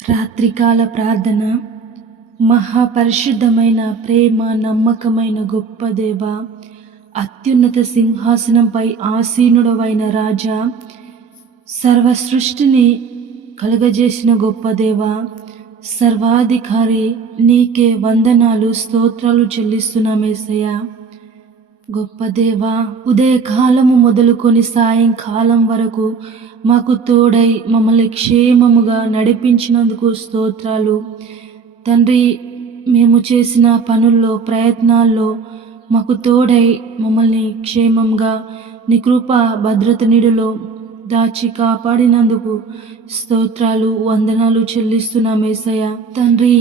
రాత్రికాల ప్రార్థన. మహాపరిశుద్ధమైన ప్రేమ నమ్మకమైన గొప్ప దేవ అత్యున్నత సింహాసనంపై ఆసీనుడవైన రాజా సర్వ సృష్టిని కలుగజేసిన గొప్ప దేవ సర్వాధికారి నీకే వందనాలు స్తోత్రాలు చెల్లిస్తున్నామేసయ్యా గొప్ప దేవ ఉదయకాలము మొదలుకొని సాయంకాలం వరకు మాకు తోడై మమ్మల్ని క్షేమముగా నడిపించినందుకు స్తోత్రాలు. తండ్రి మేము చేసిన పనుల్లో ప్రయత్నాల్లో మాకు తోడై మమ్మల్ని క్షేమంగా నీ కృప భద్రత నీడులో దాచి కాపాడినందుకు స్తోత్రాలు వందనాలు చెల్లిస్తున్నామేసయ్య తండ్రి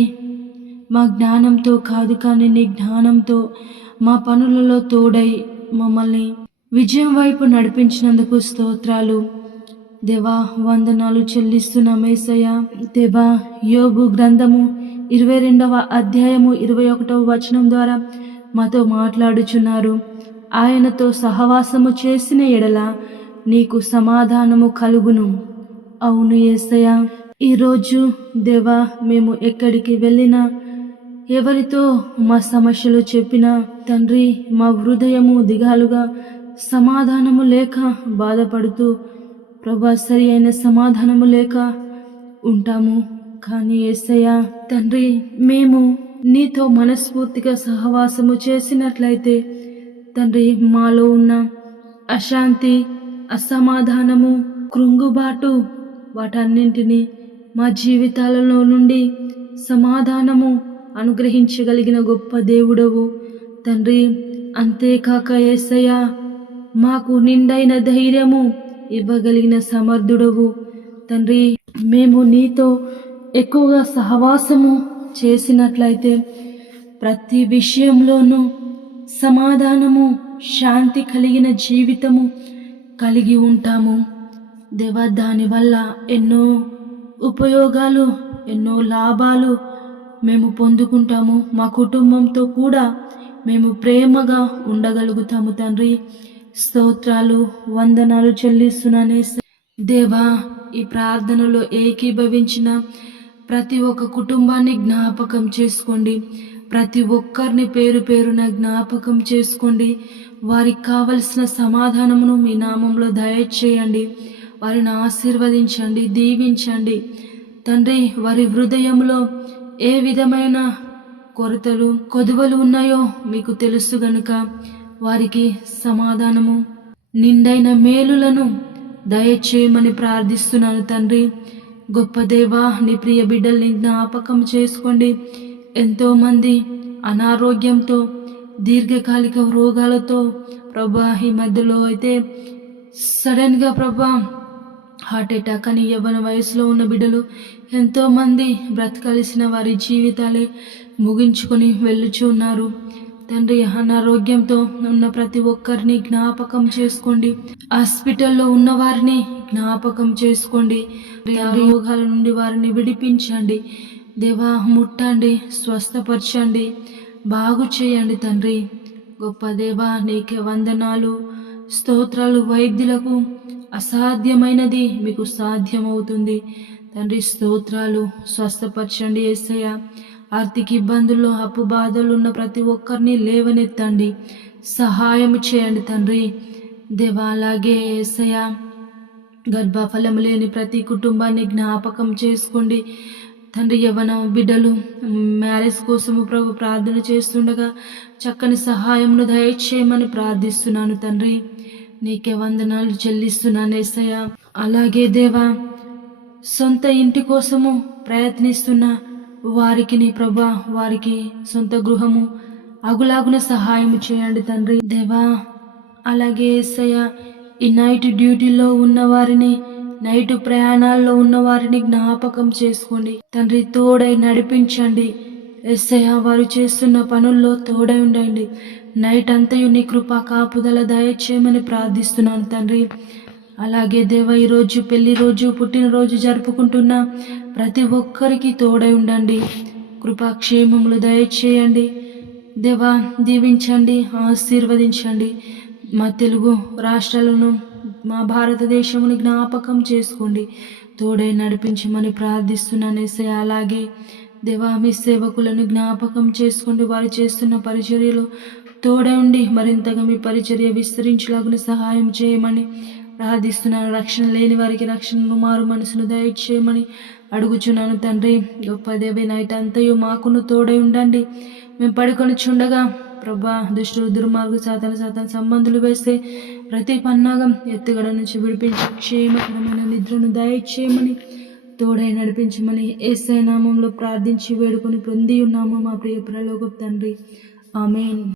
మా జ్ఞానంతో కాదు కానీ నీ జ్ఞానంతో మా పనులలో తోడై మమ్మల్ని విజయం వైపు నడిపించినందుకు స్తోత్రాలు. దేవా వందనాలు చెల్లిస్తున్న మేసయ్య. దేవా యోగు గ్రంథము ఇరవై రెండవ అధ్యాయము ఇరవై ఒకటవ వచనం ద్వారా మాతో మాట్లాడుచున్నారు. ఆయనతో సహవాసము చేసిన ఎడల నీకు సమాధానము కలుగును. అవును ఏసయ్య. ఈరోజు దేవా మేము ఎక్కడికి వెళ్ళినా ఎవరితో మా సమస్యలు చెప్పినా తండ్రి మా హృదయము దిగాలుగా సమాధానము లేక బాధపడుతూ ప్రభా సరి అయిన సమాధానము లేక ఉంటాము. కానీ ఏసయ్య తండ్రి మేము నీతో మనస్ఫూర్తిగా సహవాసము చేసినట్లయితే తండ్రి మాలో ఉన్న అశాంతి అసమాధానము కృంగుబాటు వాటన్నింటినీ మా జీవితాలలో నుండి సమాధానము అనుగ్రహించగలిగిన గొప్ప దేవుడవు. తండ్రి అంతేకాక ఏసయ్య మాకు నిండైన ధైర్యము ఇవ్వగలిగిన సమర్థుడవు. తండ్రి మేము నీతో ఎక్కువగా సహవాసము చేసినట్లయితే ప్రతి విషయంలోనూ సమాధానము శాంతి కలిగిన జీవితము కలిగి ఉంటాము. దేవా దానివల్ల ఎన్నో ఉపయోగాలు ఎన్నో లాభాలు మేము పొందుకుంటాము మా కుటుంబంతో కూడా మేము ప్రేమగా ఉండగలుగుతాము తండ్రి. స్తోత్రాలు వందనాలు చెల్లిస్తున్నానే దేవా ఈ ప్రార్థనలో ఏకీభవించిన ప్రతి ఒక్క కుటుంబాన్ని జ్ఞాపకం చేసుకోండి. ప్రతి ఒక్కరిని పేరు పేరున జ్ఞాపకం చేసుకోండి. వారికి కావలసిన సమాధానమును మీ నామంలో దయచేయండి. వారిని ఆశీర్వదించండి దీవించండి. తండ్రి వారి హృదయంలో ఏ విధమైన కొరతలు కొదువలు ఉన్నాయో మీకు తెలుసు గనుక వారికి సమాధానము. నిండైన మేలులను దయచేయమని ప్రార్థిస్తున్నాను తండ్రి. గొప్ప దేవా నీ ప్రియ బిడ్డల్ని జ్ఞాపకం చేసుకోండి. ఎంతోమంది అనారోగ్యంతో దీర్ఘకాలిక రోగాలతో ప్రభా ఈ మధ్యలో అయితే సడన్గా ప్రభా హార్ట్ అటాక్ అని యవ్వన వయసులో ఉన్న బిడ్డలు ఎంతోమంది బ్రతకలిసిన వారి జీవితాలే ముగించుకొని వెళ్ళుచు ఉన్నారు. తండ్రి అనారోగ్యంతో ఉన్న ప్రతి ఒక్కరిని జ్ఞాపకం చేసుకోండి. హాస్పిటల్లో ఉన్న వారిని జ్ఞాపకం చేసుకోండి. ఆ రోగాల నుండి వారిని విడిపించండి. దేవా ముట్టండి స్వస్థపరచండి. బాగు చేయండి తండ్రి. గొప్ప దేవా నీకే వందనాలు స్తోత్రాలు వైద్యులకు అసాధ్యమైనది మీకు సాధ్యమవుతుంది. తండ్రి స్తోత్రాలు స్వస్థపరచండి ఏసయ్య. ఆర్థిక ఇబ్బందుల్లో అప్పు బాధలు ఉన్న ప్రతి ఒక్కరిని లేవనెత్తండి. సహాయం చేయండి తండ్రి. దేవా అలాగే ఏసయ్య. గర్భఫలం లేని ప్రతి కుటుంబాన్ని జ్ఞాపకం చేసుకోండి. తండ్రి యవన బిడ్డలు మ్యారేజ్ కోసము ప్రభు ప్రార్థన చేస్తుండగా చక్కని సహాయమును దయచేయమని ప్రార్థిస్తున్నాను తండ్రి. నీకే వందనాలు చెల్లిస్తున్నానేసయ్య అలాగే దేవా సొంత ఇంటి కోసము ప్రయత్నిస్తున్న వారికి నీ ప్రభా వారికి సొంత గృహము అగులాగున సహాయం చేయండి తండ్రి. దేవా అలాగే ఏసయ్య ఈ నైట్ డ్యూటీలో ఉన్న వారిని నైట్ ప్రయాణాల్లో ఉన్న వారిని జ్ఞాపకం చేసుకోండి. తండ్రి తోడై నడిపించండి. ఎస్ఐ వారు చేస్తున్న పనుల్లో తోడై ఉండండి. నైట్ అంతయు నీ కృప కాపుదల దయచేయమని ప్రార్థిస్తున్నాను తండ్రి. అలాగే దేవ ఈరోజు పెళ్ళి రోజు పుట్టినరోజు జరుపుకుంటున్న ప్రతి ఒక్కరికి తోడై ఉండండి. కృపాక్షేమములు దయచేయండి దేవా దీవించండి ఆశీర్వదించండి. మా తెలుగు రాష్ట్రాలను మా భారతదేశముని జ్ఞాపకం చేసుకోండి. తోడై నడిపించమని ప్రార్థిస్తున్నాను ఏసయ్య. అలాగే దేవా మీ సేవకులను జ్ఞాపకం చేసుకోండి వారు చేస్తున్న పరిచర్యలు తోడై ఉండి మరింతగా మీ పరిచర్య విస్తరించలాగున సహాయం చేయమని ప్రార్థిస్తున్నాను. రక్షణ లేని వారికి రక్షణను మారు మనసును దయచేయమని అడుగుచున్నాను తండ్రి. గొప్ప దేవి నైట్ అంతయు మాకును తోడై ఉండండి. మేము పడుకొని చుండగా ప్రభా దుష్టులు దుర్మార్గు సాతన శాతం సంబంధులు వేస్తే ప్రతి పన్నాగం ఎత్తుగడ నుంచి విడిపించి క్షేమకరమైన నిద్రను దయచేయమని తోడై నడిపించమని ఏసై నామంలో ప్రార్థించి వేడుకొని పొంది ఉన్నాము మా ప్రియ ప్రలోక తండ్రి. ఆమెన్.